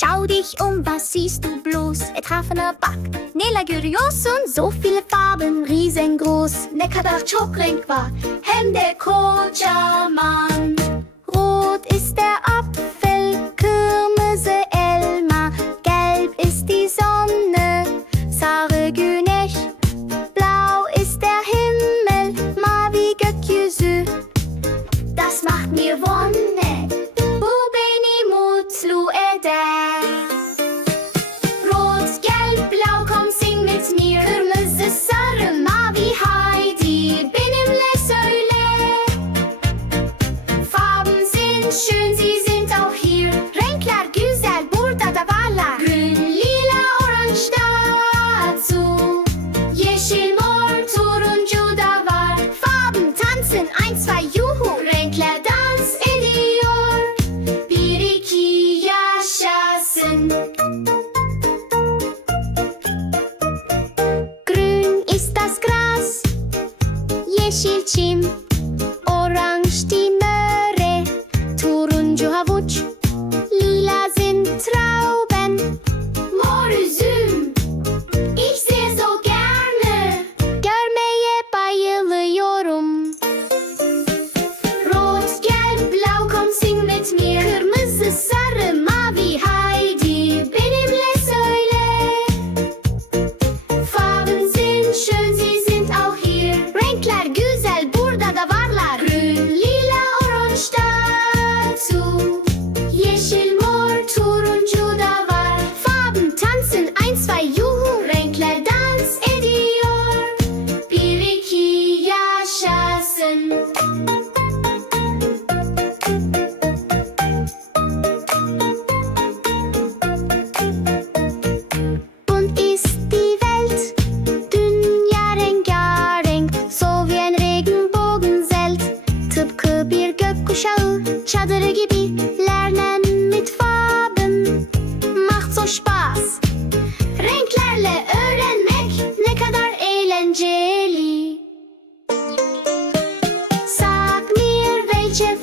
Schau dich um, was siehst du bloß? Etrafener Back, Nela Gyrios und so viele Farben, riesengroß. Nekadar Çokrenk war, Hemde Kocaman. 世界 Czadry gibi lernen mit Macht so Spaß Renklerle öğrenmek ne kadar eğlenceli. Sag mir welche